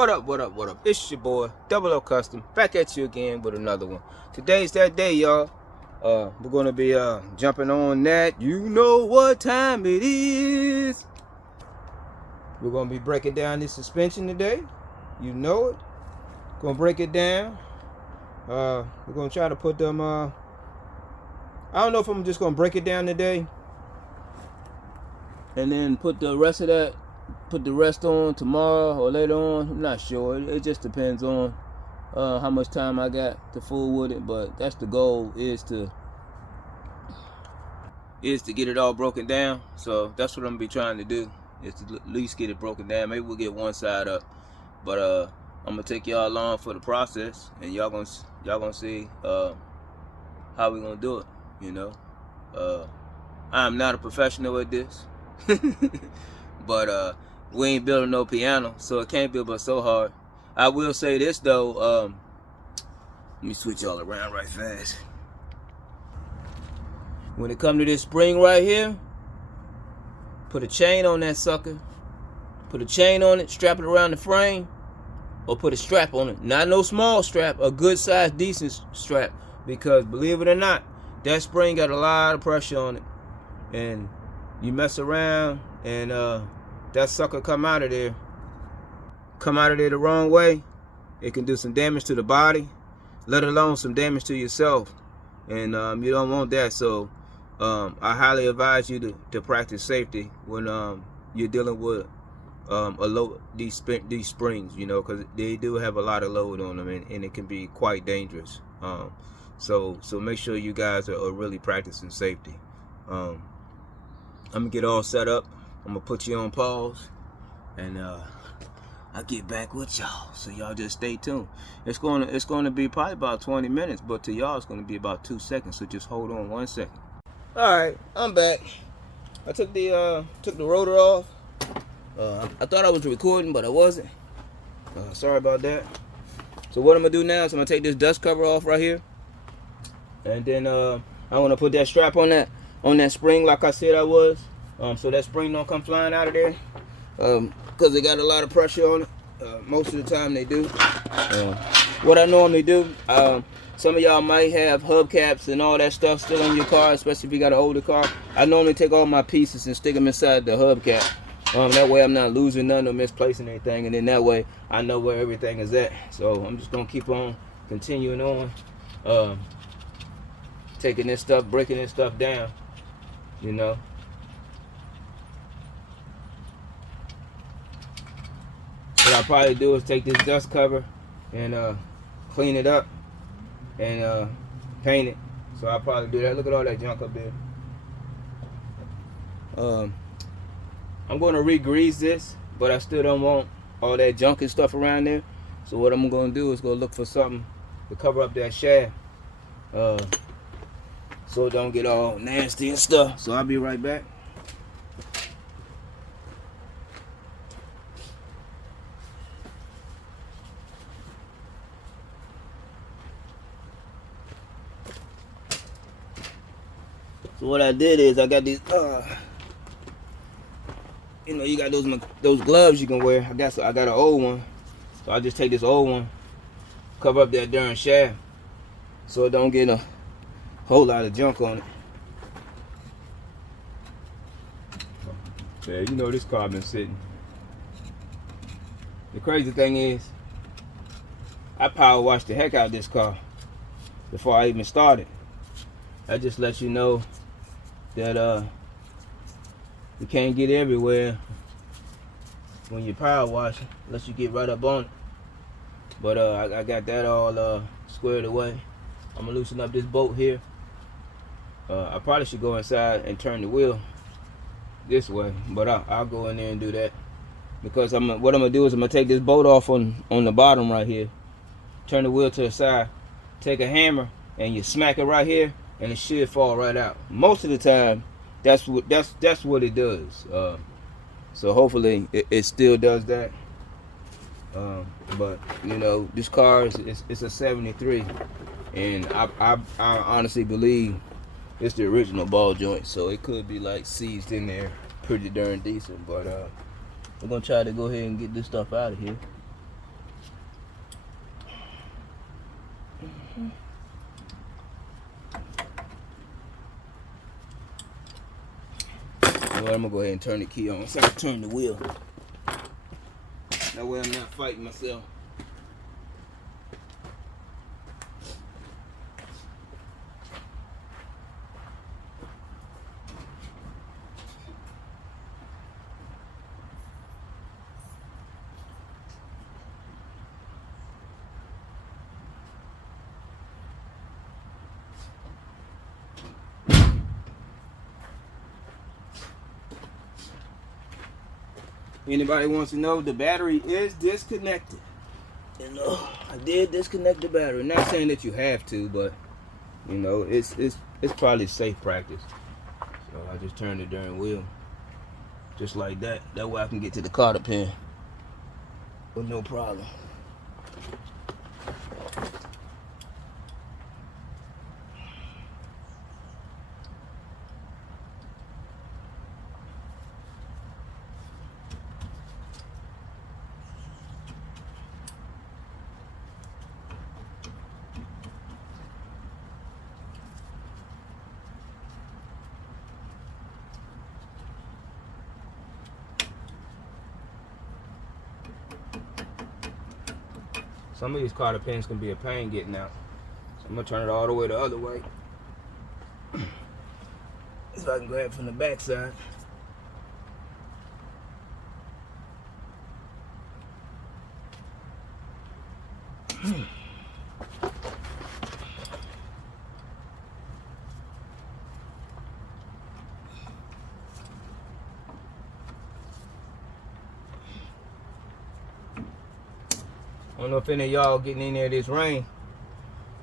What up? It's your boy, Double O Custom, back at you again with another one. Today's that day, y'all. We're gonna be jumping on that. You know what time it is. We're gonna be breaking down this suspension today. You know it. Gonna break it down. We're gonna try to put them. I don't know if I'm just gonna break it down today, and then put the rest on tomorrow or later on. I'm not sure. It just depends on how much time I got to fool with it. But that's the goal, is to get it all broken down. So that's what I'm gonna be trying to do, is to at least get it broken down. Maybe we'll get one side up, but I'm gonna take y'all along for the process, and y'all gonna see how we gonna do it. You know, I'm not a professional at this, but we ain't building no piano, so it can't be but so hard. I will say this though, let me switch y'all around right fast. When it comes to this spring right here, put a chain on that sucker. Put a chain on it, strap it around the frame, or put a strap on it. Not no small strap, a good size, decent strap. Because believe it or not, that spring got a lot of pressure on it. And you mess around and that sucker come out of there the wrong way, it can do some damage to the body, let alone some damage to yourself. And you don't want that. So I highly advise you to practice safety when you're dealing with these springs, you know, because they do have a lot of load on them, and it can be quite dangerous. So make sure you guys are really practicing safety. I'm gonna get all set up. I'm gonna put you on pause, and I'll get back with y'all. So y'all just stay tuned. It's gonna be probably about 20 minutes, but to y'all it's gonna be about 2 seconds. So just hold on 1 second. All right, I'm back. I took the rotor off. I thought I was recording, but I wasn't. Sorry about that. So what I'm gonna do now is I'm gonna take this dust cover off right here, and then I want to put that strap on that spring like I said I was, so that spring don't come flying out of there, because they got a lot of pressure on it. Most of the time they do. What I normally do, some of y'all might have hubcaps and all that stuff still in your car, especially if you got an older car. I normally take all my pieces and stick them inside the hubcap. That way I'm not losing none or misplacing anything, and then that way I know where everything is at. So I'm just gonna keep on continuing on, taking this stuff, breaking this stuff down, you know. What I'll probably do is take this dust cover and clean it up and paint it. So I'll probably do that. Look at all that junk up there. I'm going to re-grease this, but I still don't want all that junk and stuff around there. So what I'm going to do is go look for something to cover up that shaft, so it don't get all nasty and stuff. So I'll be right back. So what I did is I got these, you know, you got those gloves you can wear. I got an old one, so I just take this old one, cover up that darn shaft, so it don't get a whole lot of junk on it. Yeah, you know this car been sitting. The crazy thing is, I power washed the heck out of this car before I even started. That just lets you know that you can't get everywhere when you power washing unless you get right up on it. But I got that all squared away. I'm gonna loosen up this bolt here. I probably should go inside and turn the wheel this way, but I'll go in there and do that, because what I'm gonna do is I'm gonna take this bolt off on the bottom right here, turn the wheel to the side, take a hammer and you smack it right here, and it should fall right out. Most of the time, that's what it does. So hopefully it still does that. But you know, this car it's a 73, and I honestly believe it's the original ball joint, so it could be like seized in there pretty darn decent. But we're gonna try to go ahead and get this stuff out of here. But I'm gonna go ahead and turn the key on so I can turn the wheel. That way I'm not fighting myself. Anybody wants to know, the battery is disconnected. You know, I did disconnect the battery. Not saying that you have to, but you know, it's probably safe practice. So I just turned the darn wheel just like that. That way I can get to the cotter pin with no problem. Some of these cotter pins can be a pain getting out. So I'm gonna turn it all the way the other way. So I can grab from the back side. I don't know if any of y'all getting in there this rain.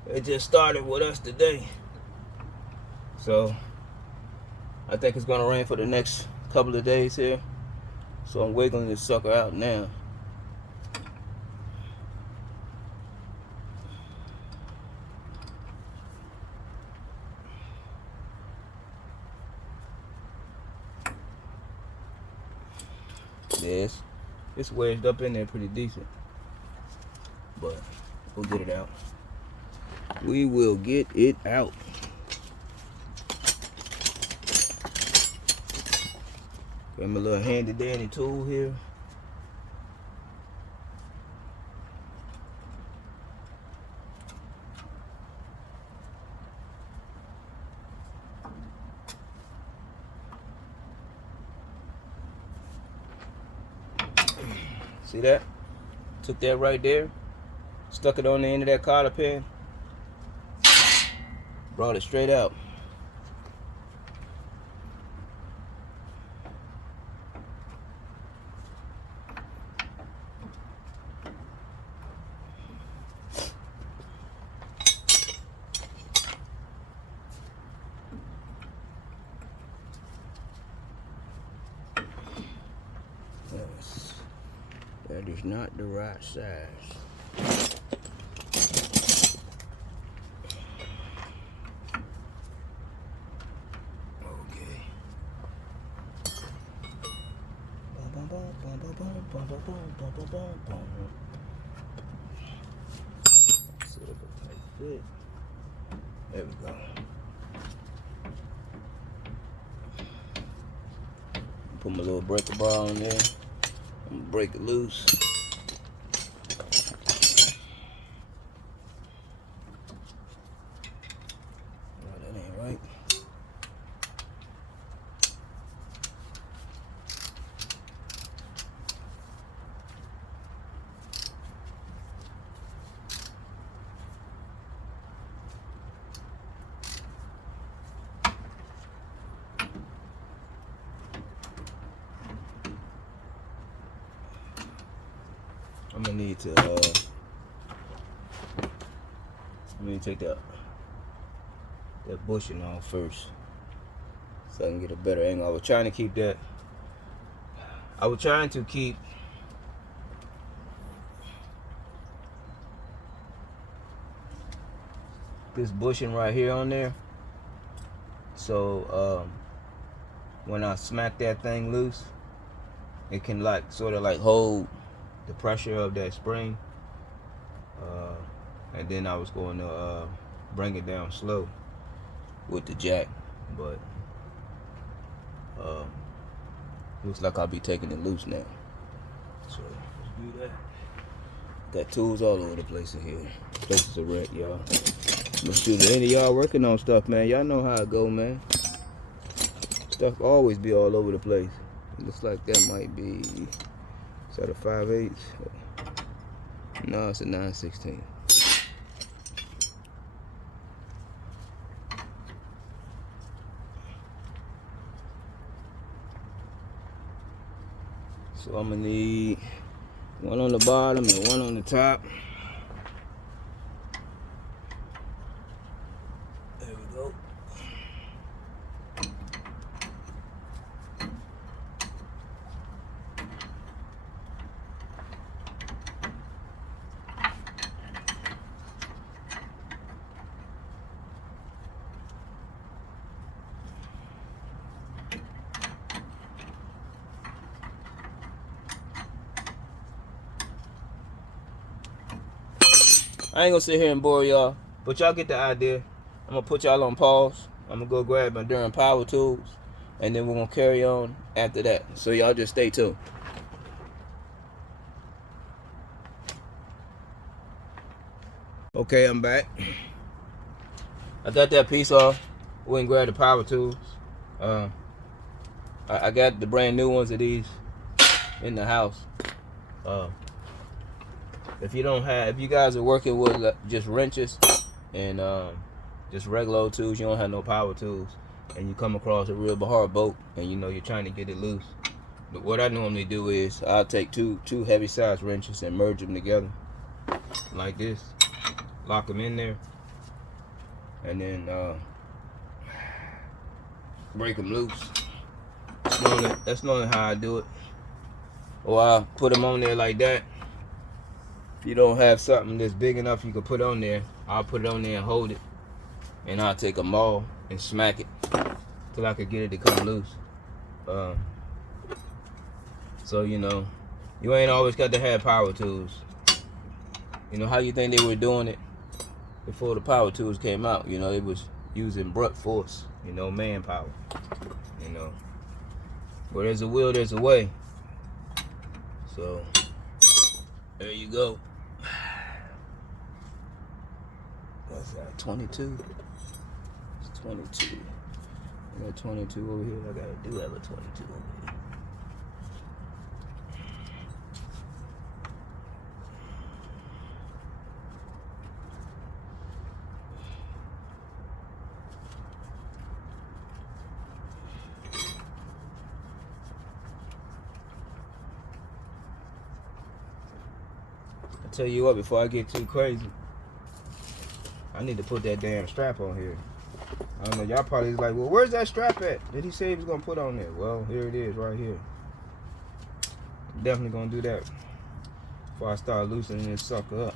It just started with us today. So I think it's gonna rain for the next couple of days here. So I'm wiggling this sucker out now. Yes, it's wedged up in there pretty decent. But we'll get it out. We will get it out. Got my little handy dandy tool here. See that? Took that right there. Stuck it on the end of that cotter pin. Brought it straight out. Yes. That is not the right size. See if it fit. There we go. Put my little breaker bar on there. I'm gonna break it loose. Oh, that ain't right. I'm gonna need to take that bushing off first so I can get a better angle. I was trying to keep this bushing right here on there, so when I smack that thing loose, it can sort of hold the pressure of that spring, and then I was going to bring it down slow with the jack, but Looks like I'll be taking it loose now. So let's do that. Got tools all over the place in here. Place is a wreck, y'all. But shoot, if any of y'all working on stuff, man, y'all know how it go, man. Stuff always be all over the place. Looks like that might be, is that a 5/8? No, it's a 9/16. So I'm gonna need one on the bottom and one on the top. There we go. I ain't gonna sit here and bore y'all, but y'all get the idea. I'm gonna put y'all on pause. I'm gonna go grab my Durham power tools, and then we're gonna carry on after that. So y'all just stay tuned. Okay, I'm back. I got that piece off. Went and grabbed the power tools. I got the brand new ones of these in the house. If you guys are working with just wrenches and just regular old tools, you don't have no power tools, and you come across a real hard bolt and you're trying to get it loose. But what I normally do is I'll take two heavy size wrenches and merge them together like this, lock them in there, and then break them loose. That's normally how I do it. Or I'll put them on there like that. If you don't have something that's big enough you can put on there, I'll put it on there and hold it, and I'll take a maul and smack it till I could get it to come loose. So you ain't always got to have power tools. How you think they were doing it before the power tools came out? They was using brute force, manpower. Where there's a will, there's a way. So there you go. What's that? 22. It's 22. I got 22 over here. I do have a 22 over here. I tell you what, before I get too crazy, I need to put that damn strap on here. I don't know, y'all probably like, well, where's that strap at? Did he say he was gonna put on there? Well, here it is, right here. Definitely gonna do that before I start loosening this sucker up.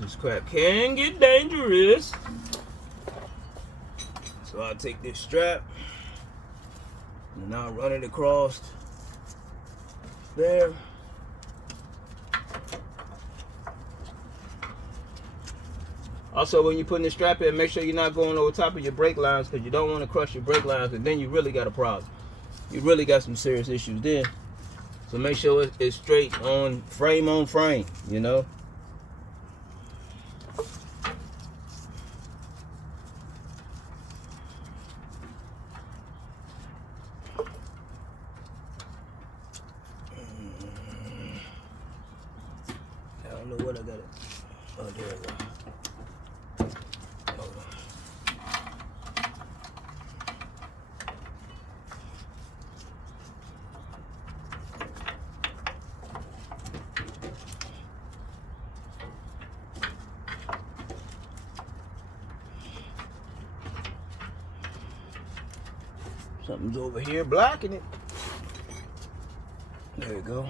This crap can get dangerous. So I'll take this strap and I'll run it across there. Also, when you're putting the strap in, make sure you're not going over top of your brake lines, because you don't want to crush your brake lines, and then you really got a problem. You really got some serious issues then. So make sure it's straight on frame, I don't know what I got it. Oh, there we go. Hold on. Something's over here blocking it. There you go.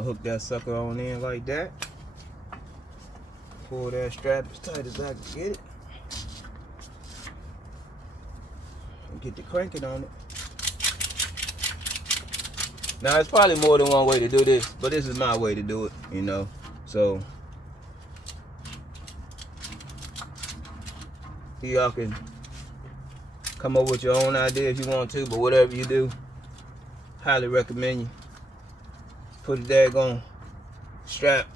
I'll hook that sucker on in like that. Pull that strap as tight as I can get it. And get the cranking on it. Now, it's probably more than one way to do this, but this is my way to do it, you know. So, y'all can come up with your own idea if you want to, but whatever you do, highly recommend you put a daggone strap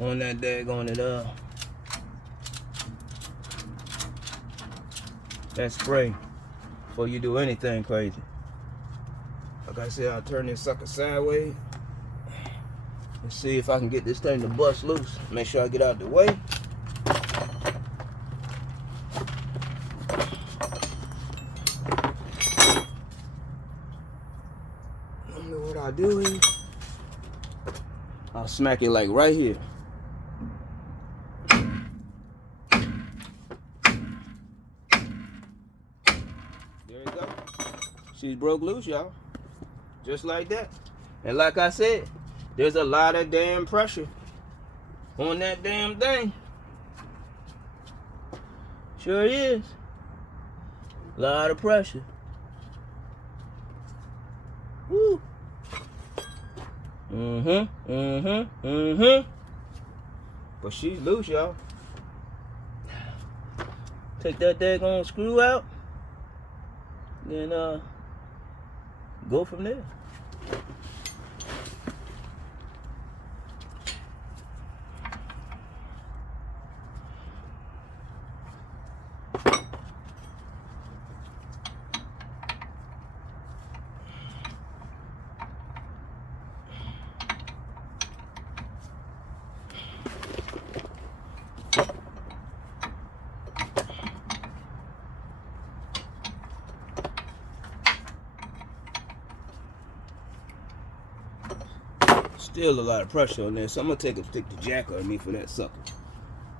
on that daggone that spring before you do anything crazy. Like I said, I'll turn this sucker sideways and see if I can get this thing to bust loose. Make sure I get out the way. What I'll do is I'll smack it like right here. There you go. She's broke loose, y'all. Just like that. And like I said, there's a lot of damn pressure on that damn thing. Sure is. A lot of pressure. Woo. But she's loose, y'all. Take that daggone screw out. Then go from there. Still a lot of pressure on there, so I'm gonna stick the jack on me for that sucker.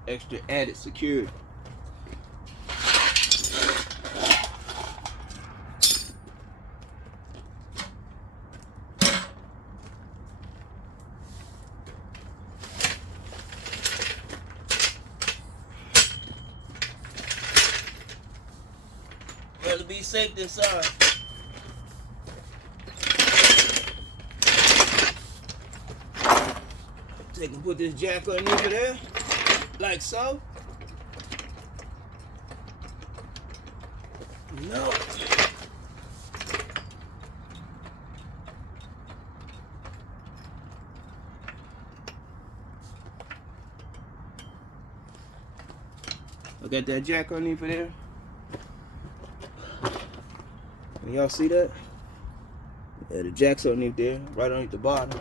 Extra added security. Rather be safe than sorry. Take and put this jack underneath there, like so. No. I got that jack underneath there. Y'all see that? Yeah, the jack's underneath there, right underneath the bottom.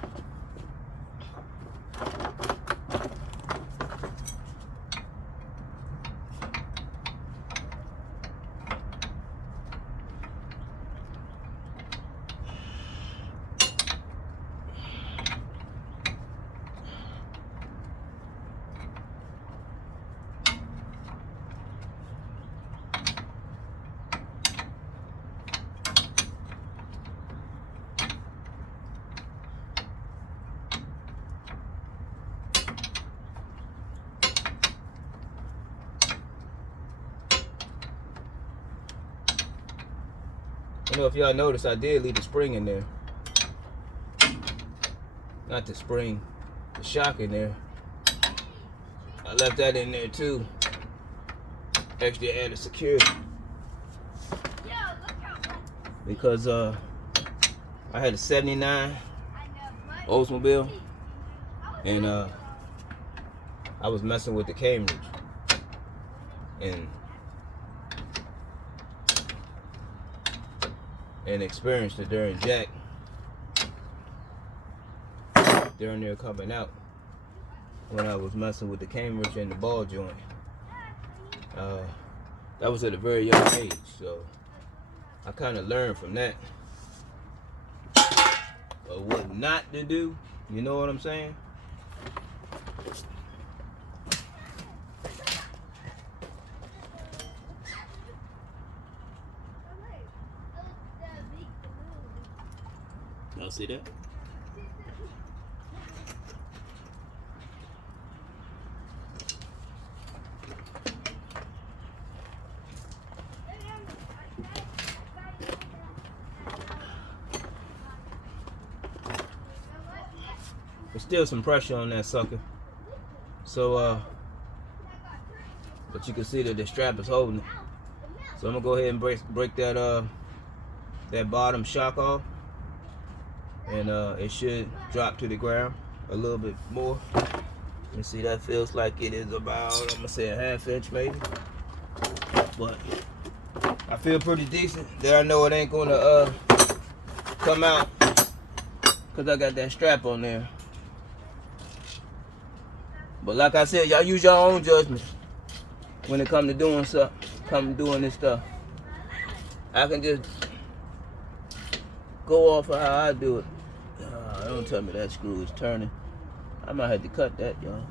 I don't know if y'all noticed, I did leave the spring in there. Not the spring, the shock in there. I left that in there too. Extra added security. Because I had a 79 Oldsmobile and I was messing with the Cambridge. And experienced it during Jack. During their coming out. When I was messing with the Cambridge and the ball joint. That was at a very young age, so I kind of learned from that. But what not to do, you know what I'm saying? Y'all see that? still some pressure on that sucker. So but you can see that the strap is holding it. So I'm gonna go ahead and break that that bottom shock off, and it should drop to the ground a little bit more. You see that feels like it is about, I'm gonna say, a ½ inch maybe, but I feel pretty decent. There, I know it ain't gonna come out because I got that strap on there. But like I said, y'all use your own judgment when it comes to doing something, doing this stuff. I can just go off of how I do it. Don't tell me that screw is turning. I might have to cut that, y'all.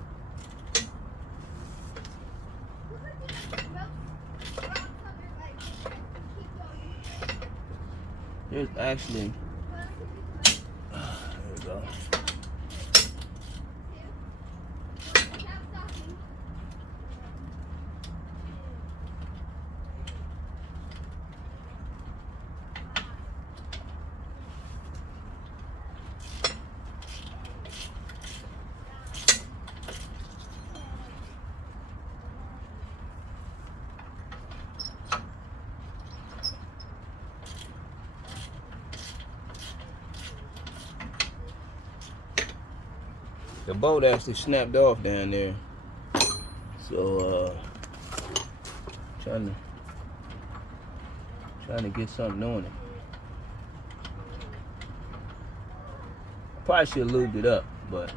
There's actually, there we go. The bolt actually snapped off down there, so trying to get something on it. Probably should have lubed it up, but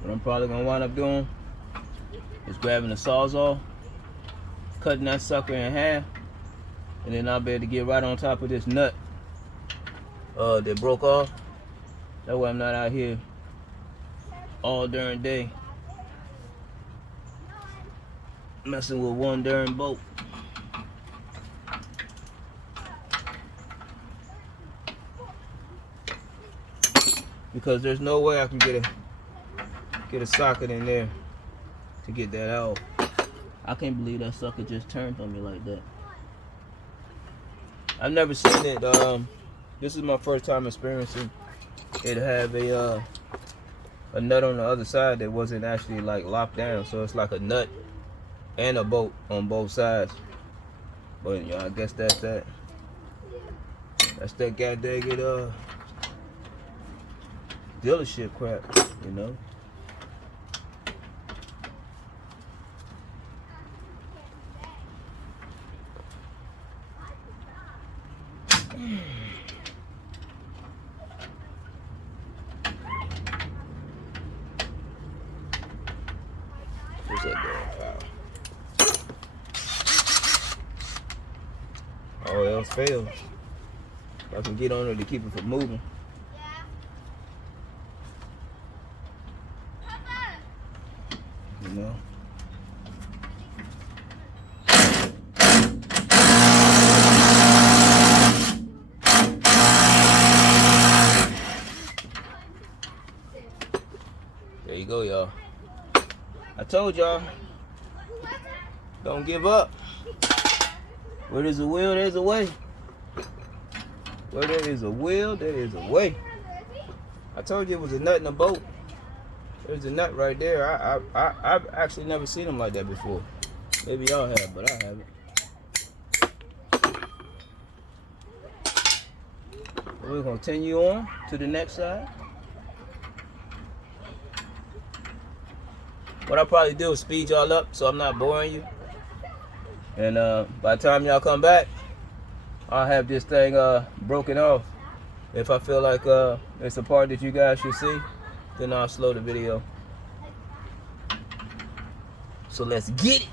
what I'm probably gonna wind up doing is grabbing the Sawzall, cutting that sucker in half, and then I'll be able to get right on top of this nut that broke off. That way I'm not out here all during day messing with one darn bolt. Because there's no way I can get a socket in there to get that out. I can't believe that sucker just turned on me like that. I've never seen it. This is my first time experiencing it have a nut on the other side that wasn't actually like locked down. So it's like a nut and a bolt on both sides. But yeah, I guess that's that. That's that goddamn dealership crap, you know. What's that doing? All else fails. I can get on it to keep it from moving. You know. There you go, y'all. I told y'all, don't give up. Where there's a will, there's a way. Where there is a will, there is a way. I told you it was a nut in a bolt. There's a nut right there. I've actually never seen them like that before. Maybe y'all have, but I haven't. We're gonna continue on to the next side. What I'll probably do is speed y'all up so I'm not boring you. And by the time y'all come back, I'll have this thing broken off. If I feel like it's a part that you guys should see, then I'll slow the video. So let's get it.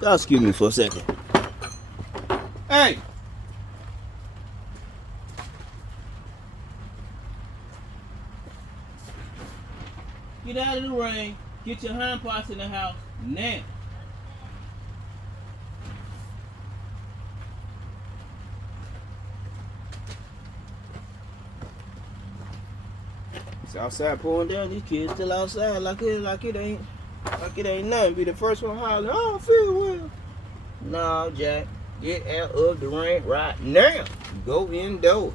Y'all excuse me for a second. Hey! Get out of the rain. Get your hind parts in the house now. It's outside pouring down. These kids still outside like it ain't nothing. Be the first one hollering, I don't feel well. No, Jack. Get out of the rain right now. Go indoors.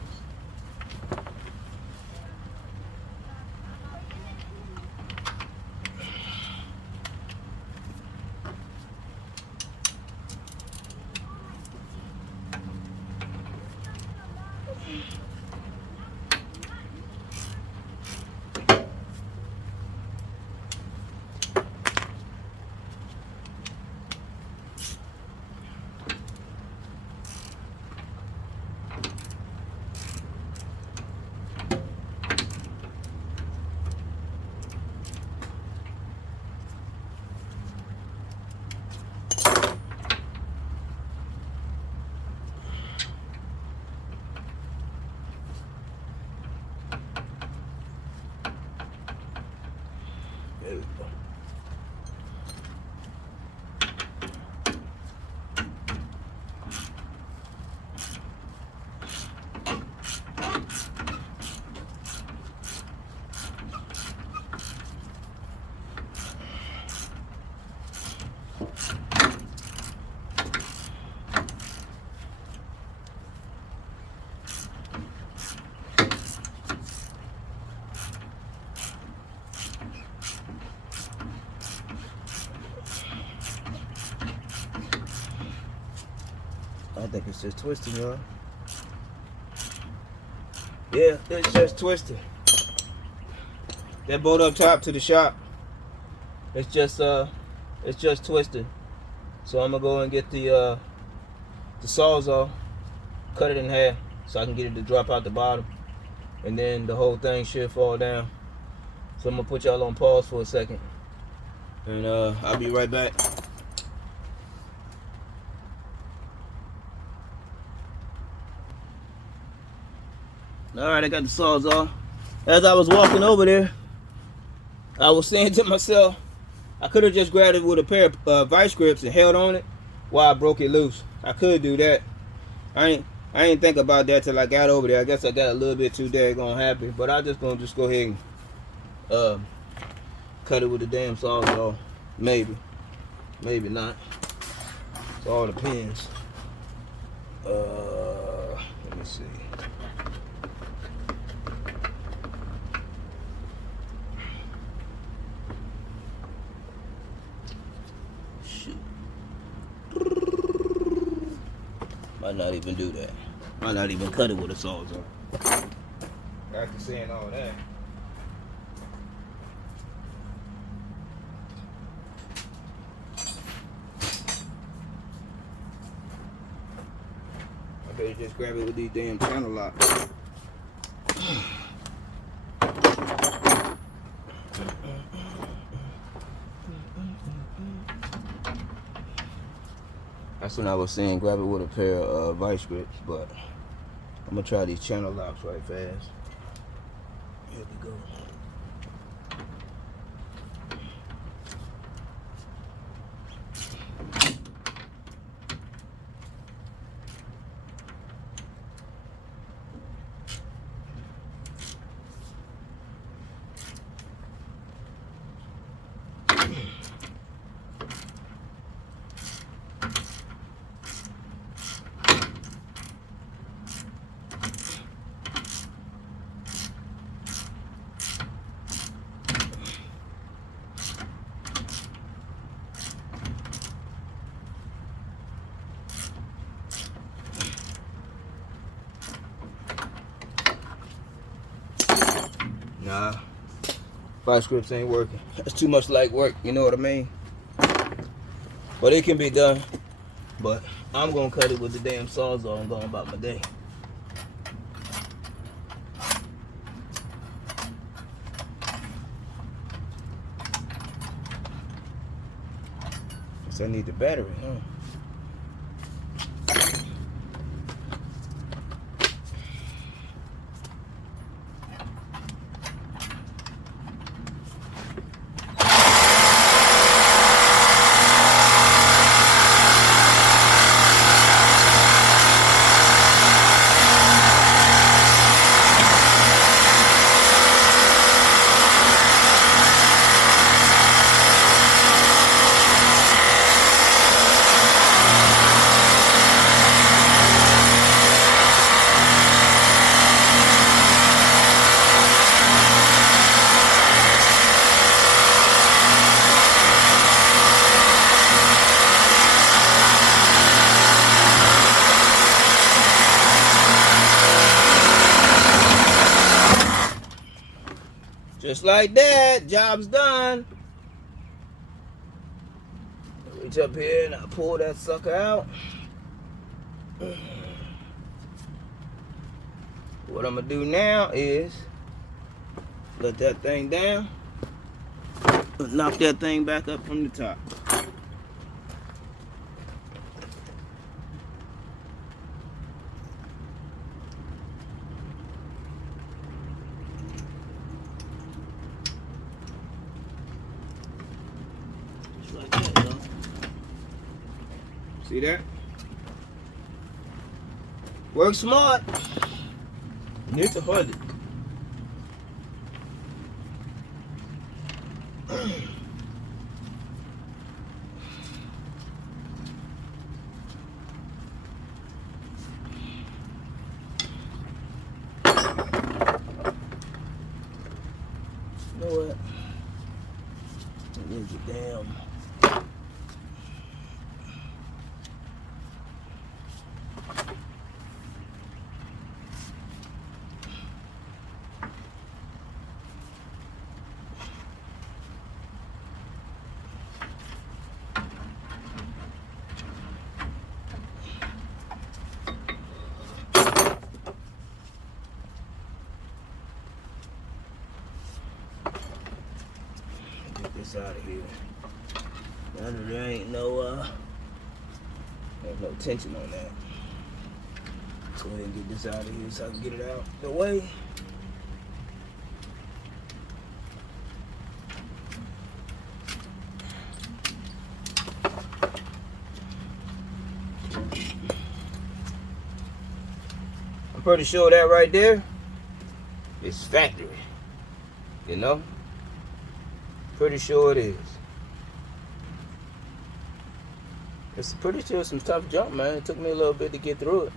There we go. I think it's just twisting, y'all. Yeah, it's just twisting. That bolt up top to the shop, it's just twisted. So I'm gonna go and get the sawzall, cut it in half so I can get it to drop out the bottom, and then the whole thing should fall down. So I'm gonna put y'all on pause for a second, and I'll be right back. Alright, I got the sawzall. As I was walking over there, I was saying to myself, I could have just grabbed it with a pair of vice grips and held on it while I broke it loose. I could do that. I ain't think about that till I got over there. I guess I got a little bit too daggone happy. But I just gonna go ahead and cut it with the damn sawzall. Maybe. Maybe not. It all depends. Let me see. Might not even do that. Might not even cut it with a sawzall. After saying all that. I better just grab it with these damn channel locks. That's when I was saying grab it with a pair of vice grips, but I'm gonna try these channel locks right fast. Here we go. Nah, vice grips ain't working. It's too much like work, you know what I mean? But it can be done. But I'm gonna cut it with the damn sawzall and go about my day. So I need the battery, huh? Just like that, job's done. Reach up here and I pull that sucker out. What I'm gonna do now is let that thing down, knock that thing back up from the top. Just like that, y'all. See that? Work smart. Need to hold it. You know what? It needs it down. Get this out of here. Now that there ain't no tension on that. Go ahead and get this out of here so I can get it out the way. I'm pretty sure that right there is factory. You know? Pretty sure it is. It's pretty sure some tough jump, man. It took me a little bit to get through it.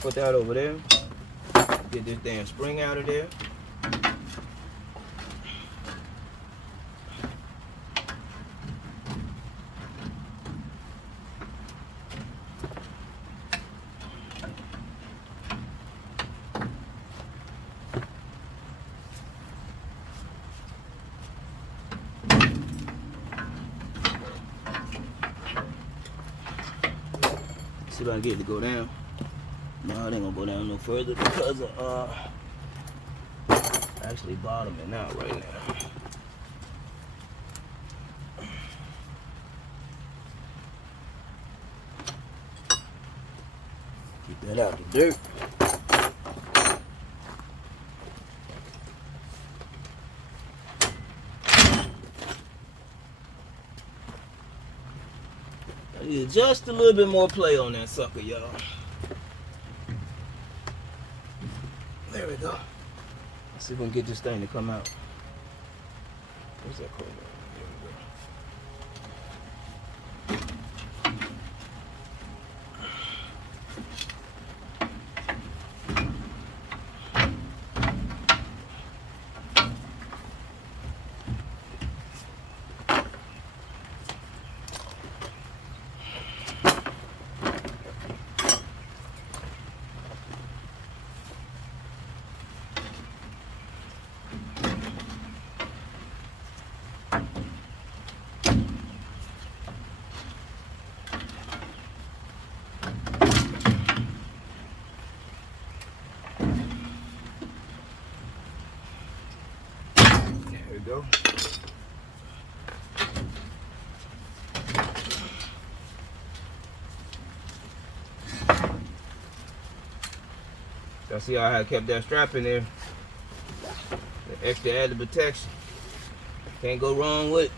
Put that over there. Get this damn spring out of there. See if I can get it to go down. No, it ain't gonna go down no further because of actually bottoming out right now. Keep that out the dirt. I need just a little bit more play on that sucker, y'all. There we go. Let's see if we can get this thing to come out. Where's that code? There we go. There we go. I see how I kept that strap in there. The extra added protection. Can't go wrong with it.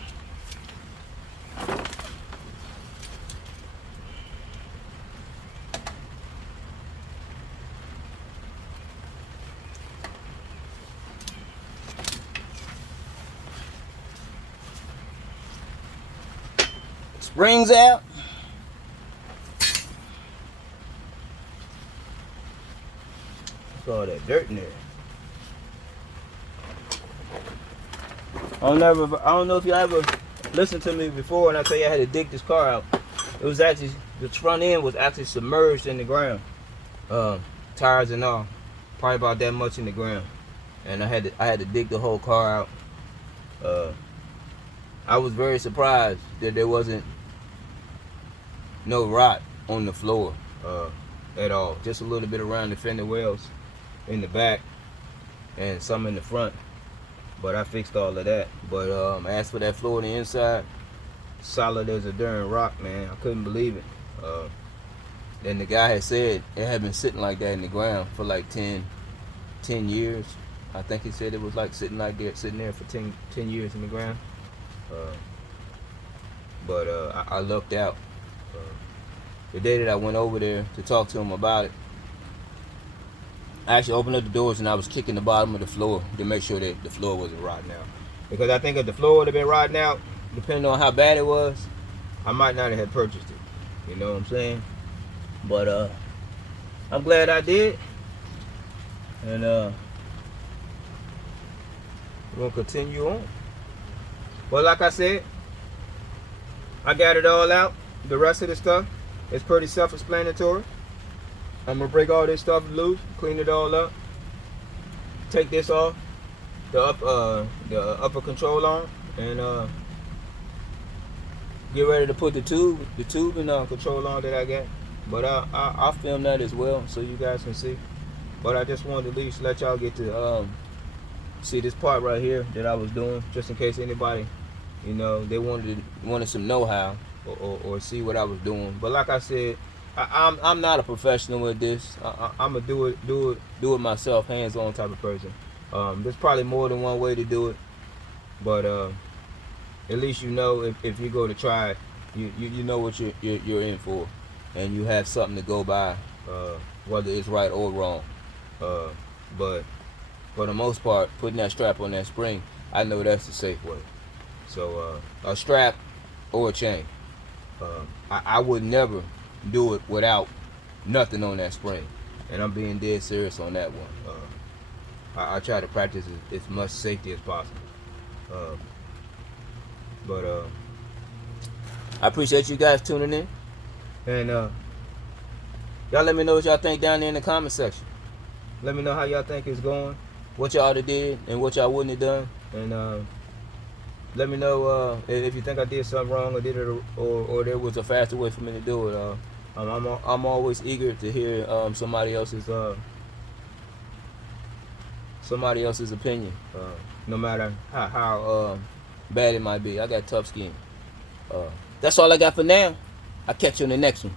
Springs out. Look at all that dirt in there. I don't know if you ever listened to me before and I tell you I had to dig this car out. It was actually, the front end was actually submerged in the ground. Tires and all. Probably about that much in the ground. And I had to dig the whole car out. I was very surprised that there wasn't no rot on the floor at all. Just a little bit around the fender wells in the back and some in the front. But I fixed all of that. But as for that floor on the inside, solid as a darn rock, man. I couldn't believe it. And the guy had said it had been sitting like that in the ground for like 10 years. I think he said it was like sitting there for 10 years in the ground. But I lucked out. The day that I went over there to talk to him about it, I actually opened up the doors and I was kicking the bottom of the floor to make sure that the floor wasn't rotting out. Because I think if the floor would have been rotting out, depending on how bad it was, I might not have purchased it. You know what I'm saying? But I'm glad I did. And we're gonna continue on. Well, like I said, I got it all out. The rest of the stuff is pretty self-explanatory. I'm gonna break all this stuff loose, clean it all up, take this off, the upper control arm, and get ready to put the tube and control arm that I got. But I'll film that as well so you guys can see. But I just wanted to at least let y'all get to see this part right here that I was doing, just in case anybody, you know, they wanted some know-how or see what I was doing. But like I said, I'm not a professional at this. I'm a do it myself, hands-on type of person. There's probably more than one way to do it, but at least you know if you go to try it, you know what you're in for, and you have something to go by, whether it's right or wrong. But for the most part, putting that strap on that spring, I know that's the safe way. So a strap or a chain. I would never do it without nothing on that spring, and I'm being dead serious on that one. I try to practice as much safety as possible. But I appreciate you guys tuning in, and y'all let me know what y'all think down there in the comment section. Let me know how y'all think it's going, what y'all did and what y'all wouldn't have done, and let me know if you think I did something wrong or did it or there was a faster way for me to do it. I'm always eager to hear somebody else's opinion, no matter how bad it might be. I got tough skin. That's all I got for now. I'll catch you in the next one.